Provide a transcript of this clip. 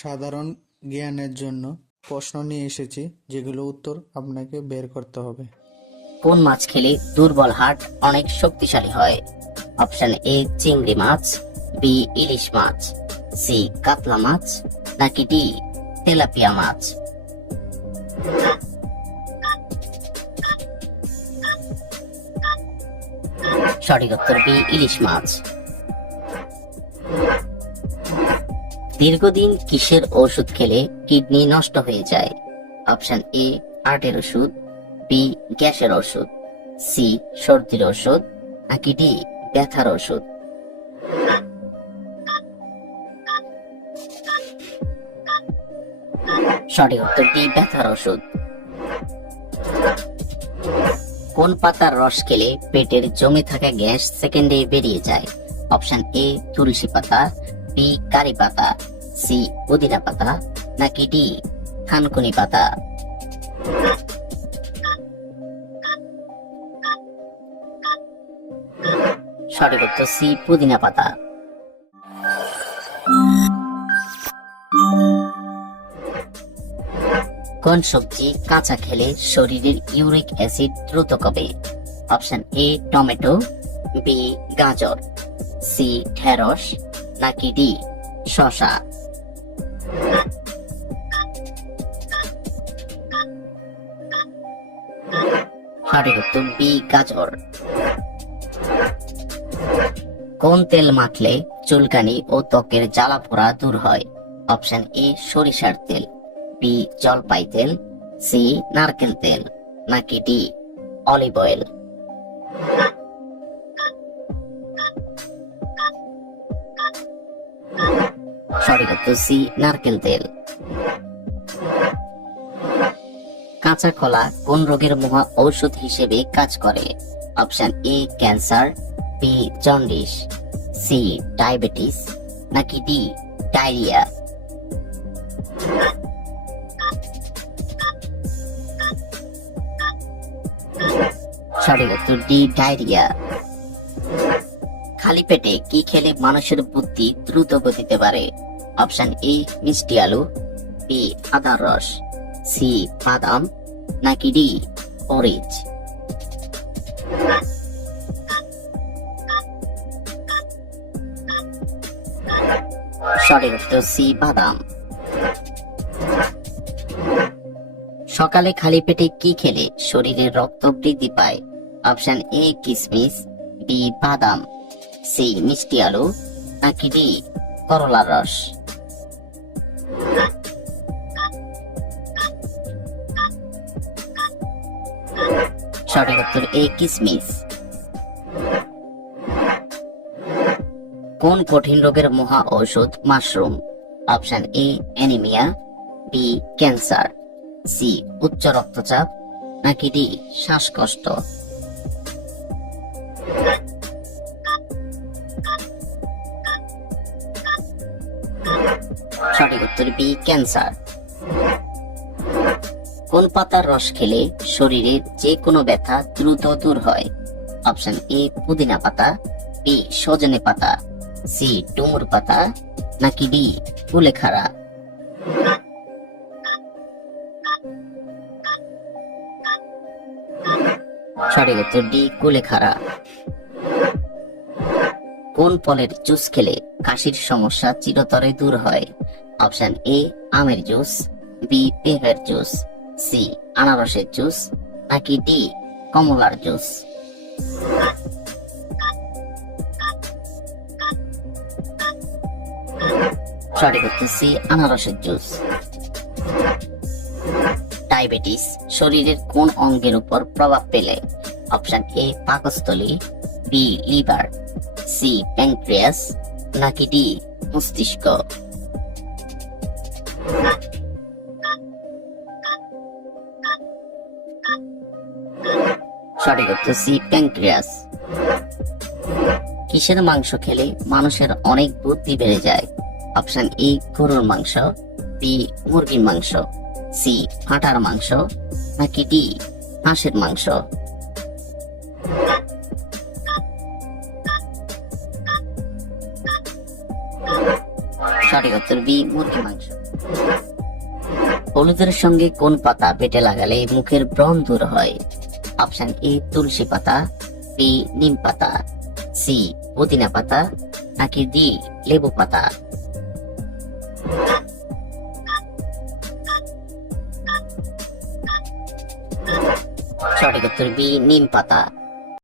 সাধারণ জ্ঞানের জন্য প্রশ্ন নিয়ে এসেছি, যেগুলো উত্তর আপনাকে বের করতে হবে। কোন মাছ খেলে দুর্বল হার্ট অনেক শক্তিশালী হয়? অপশন এ চিংড়ি মাছ, বি ইলিশ মাছ, সি কাতলা মাছ, নাকি ডি তেলাপিয়া মাছ? সঠিক উত্তর বি ইলিশ মাছ। দীর্ঘদিন কিসের ওষুধ খেলে কিডনি নষ্ট হয়ে যায়? অপশন এ হার্টের ওষুধ, বি গ্যাসের ওষুধ, সি সর্দির ওষুধ, নাকি ডি ব্যথার ওষুধ? সঠিক উত্তর ডি ব্যথার ওষুধ। কোন পাতার রস খেলে পেটের জমে থাকা গ্যাস সেকেন্ডে বেরিয়ে যায়? অপশন এ তুলসী পাতা, বি কারি পাতা, সি পুদিনা পাতা, নাকি ডি থানকুনি পাতা? সঠিক উত্তর সি পুদিনা পাতা। কোন সবজি কাঁচা খেলে শরীরের ইউরিক অ্যাসিড দ্রুত কমে? অপশন এ টমেটো, বি গাজর, সি ঢেঁড়স, নাকি ডি শসা? সঠিক উত্তর বি গাজর। কোন তেল মাখলে চুলকানি ও ত্বকের জ্বালা পোড়া দূর হয়? অপশন এ সরিষার তেল, বি জলপাই তেল, সি নারকেল তেল, নাকি ডি অলিভ অয়েল? সঠিক উত্তর সি নারকেল তেল। কাঁচা কলা কোন রোগের মহা ঔষধ হিসেবে কাজ করে? Option A cancer, B jaundice, C diabetes, নাকি ডি ডায়রিয়া? সঠিক উত্তর ডি ডায়রিয়া। খালি পেটে কি খেলে মানুষের বুদ্ধি দ্রুত গতিতে বাড়ে? অপশন এ মিষ্টি আলু, বি আদার রস, সি বাদাম, নাকি ডি অরেঞ্জ? সঠিক উত্তর সি বাদাম। সকালে খালি পেটে কি খেলে শরীরে রক্ত বৃদ্ধি পায়? অপশন এ কিশমিশ, বি বাদাম, সি মিষ্টি আলু, নাকি ডি করলার রস? সঠিক উত্তর এ কিশমিশ। কোন কঠিন রোগের মহা ঔষধ mushroom? Option A anaemia, B cancer, C উচ্চ রক্তচাপ, নাকি ডি শ্বাসকষ্ট? সঠিক উত্তর বি ক্যান্সার। কোন পাতার রস খেলে শরীরের যে কোনো ব্যথা দ্রুত দূর হয়? অপশন এ পুদিনা পাতা, বি সজনে পাতা, সি ডুমুর পাতা, নাকি ডি কুলেখাড়া? সঠিক উত্তর ডি কুলেখাড়া। কোন ফলের জুস খেলে কাশির সমস্যা চিরতরে দূর হয়? অপশন এ আমের জুস, বি পেঁপের জুস, সি আনারসের জুস, নাকি ডি কমলার জুস? সঠিক উত্তর সি আনারসের জুস। ডায়াবেটিস শরীরের কোন অঙ্গের উপর প্রভাব ফেলে? অপশন এ পাকস্থলী, বি লিভার, সি প্যানক্রিয়াস, নাকি ডি মস্তিষ্ক? সঠিক উত্তর সি প্যানক্রিয়াস। কিসের মাংস খেলে মানুষের অনেক বুদ্ধি বেড়ে যায়? অপশন এ গরুর মাংস, বি মুরগির মাংস, সি হাঁটার মাংস, নাকি ডি হাঁসের মাংস? সঠিক উত্তর বি মুরগি মাংস। হলুদের সঙ্গে কোন পাতা পেটে লাগালে মুখের ব্রণ দূর হয়? অপশন এ তুলসী পাতা, বি নিম পাতা, সি পুদিনা পাতা, নাকি ডি লেবু পাতা? সঠিক উত্তর বি নিম পাতা।